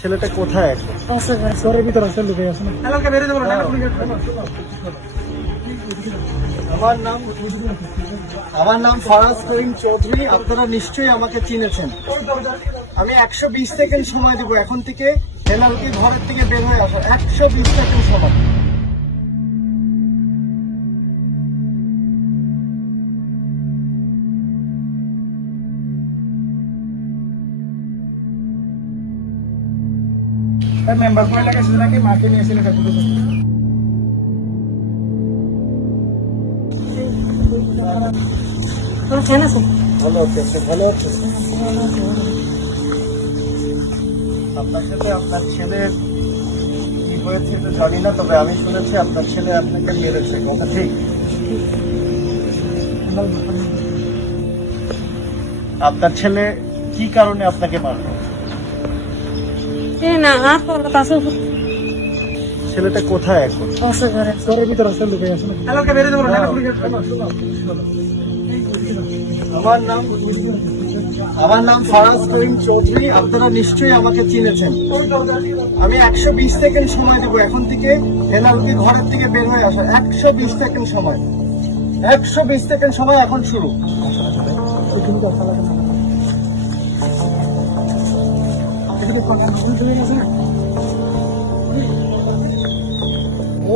ছেলেটা কোথায় এখন? ঘরের ভিতরে আছে, লুকে আছে না। আমার নাম ফারাজ করিম চৌধুরী। আপনারা নিশ্চয়ই আমাকে চিনেছেন। আমি 120 সেকেন্ড সময় দিব এখন থেকে হেলালকে ঘরের থেকে বের হয়ে আসার। 120 সেকেন্ড সময়। মেম্বার পয়েন্ট লাগাইছে নাকি মাকে নিয়েছিল ভালো আছে, আপনি ভালো আছেন? আপনার সাথে আপনার ছেলের কি হয়েছে তো জানি না, তবে আমি শুনেছি আপনার ছেলে আপনাকে মেরেছে, কথা ঠিক? আপনার ছেলে কি কারণে আপনাকে মারলো? ছেলেটা কোথায় এখন? ঘরের ভিতরে আছে, লুকে আছে না। আমার নাম ফারাজ করিম চৌধুরী। আপনারা নিশ্চয়ই আমাকে চিনেছেন। আমি 120 সেকেন্ড সময় দিব এখন থেকে হেলালকে ঘরের থেকে বের হয়ে আসার। 120 সেকেন্ড সময়। 120 সেকেন্ড সময় এখন শুরু।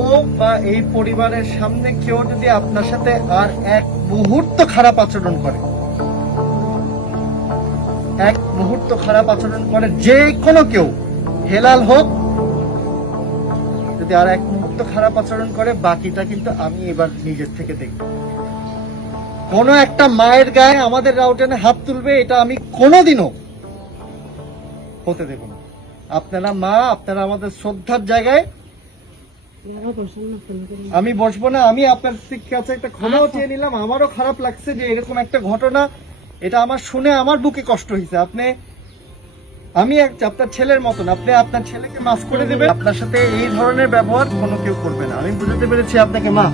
ও বা এই পরিবারের সামনে কেউ যদি আপনার সাথে আর এক মুহূর্ত খারাপ আচরণ করে, এক মুহূর্ত খারাপ আচরণ করে, যে কোনো কেউ, হেলাল হোক, যদি আর এক মুহূর্ত খারাপ আচরণ করে, বাকিটা কিন্তু আমি এবার নিজের থেকে দেখব। কোন একটা মায়ের গায়ে আমাদের রাউটানে হাত তুলবে, এটা আমি কোনোদিনও হতে দেব না। আপনারা মা, আপনারা আমাদের শ্রদ্ধার জায়গায়, আমি বসবো না। আমি আপনার কাছে একটা ক্ষমাও চেয়ে নিলাম। আমারও খারাপ লাগছে যে এরকম একটা ঘটনা, এটা আমার শুনে আমার বুকে কষ্ট হয়েছে। আমি আপনার ছেলের মতন, আপনি আপনার ছেলেকে মাফ করে দেবেন। আপনার সাথে এই ধরনের ব্যবহার কোনো কেউ করবে না। আমি বুঝতে পেরেছি আপনাকে, মা।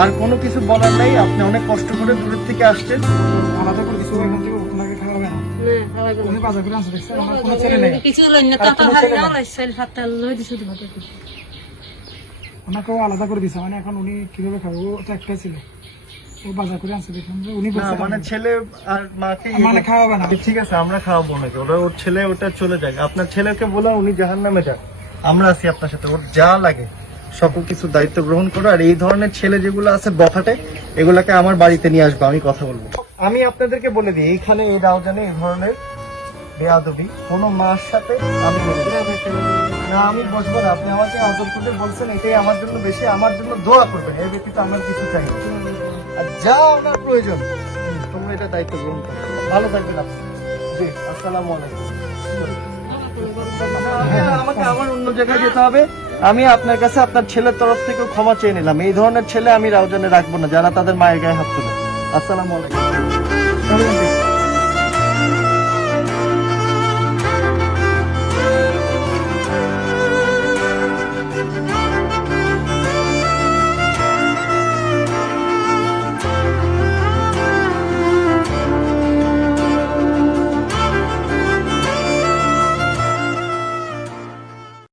আর কোনো কিছু বলার নাই। আপনি অনেক কষ্ট করে দূরের থেকে আসছেন। আলাদা করে কিছু এখান থেকে ওনাকে খাওয়াবে না। উনি বাজার করে আনছে, দেখছেন? আমার কোনো ছেলে নেই। ওনাকেও আলাদা করে দিছে, মানে এখন উনি কিভাবে খাবে? ও তো একটাই ছিল, ও বাজার করে আনছে, দেখলাম যে উনি বলছে মানে ছেলে আর মাকে মানে খাওয়াবে না। ঠিক আছে, আমরা খাওয়াবো নাকি? ওর ছেলে ওটা চলে যাক। আপনার ছেলেকে বলো উনি জাহান্নামে যাক, আমরা আছি আপনার সাথে। ওর যা লাগে সকল কিছু দায়িত্ব গ্রহণ করো। আর এই ধরনের ছেলে যেগুলো আছে বখাটে, এগুলাকে আমার বাড়িতে নিয়ে আসবো, আমি কথা বলবো। আমি আপনাদেরকে বলে দিই, এইখানে এই রাউজানে এই ধরনের বেয়াদবি কোনো মার সাথে আমি না, আমি বসবো না। আপনি আমাকে আদর করতে বলছেন, এটাই আমার জন্য বেশি। আমার জন্য দোয়া করবেন, এর ব্যতীত আমার কিছু চাই না। আর যা আমার প্রয়োজন তোমরা এটা দায়িত্ব গ্রহণ করো। ভালো থাকবেন আপনি। জি, আসসালামু আলাইকুম। আমাকে আমার অন্য জায়গায় যেতে হবে। আমি আপনার কাছে আপনার ছেলের তরফ থেকে ক্ষমা চেয়ে নিলাম। এই ধরনের ছেলে আমি রাউজানে রাখবো না, যারা তাদের মায়ের গায়ে হাত তোলে। আসসালামু আলাইকুম।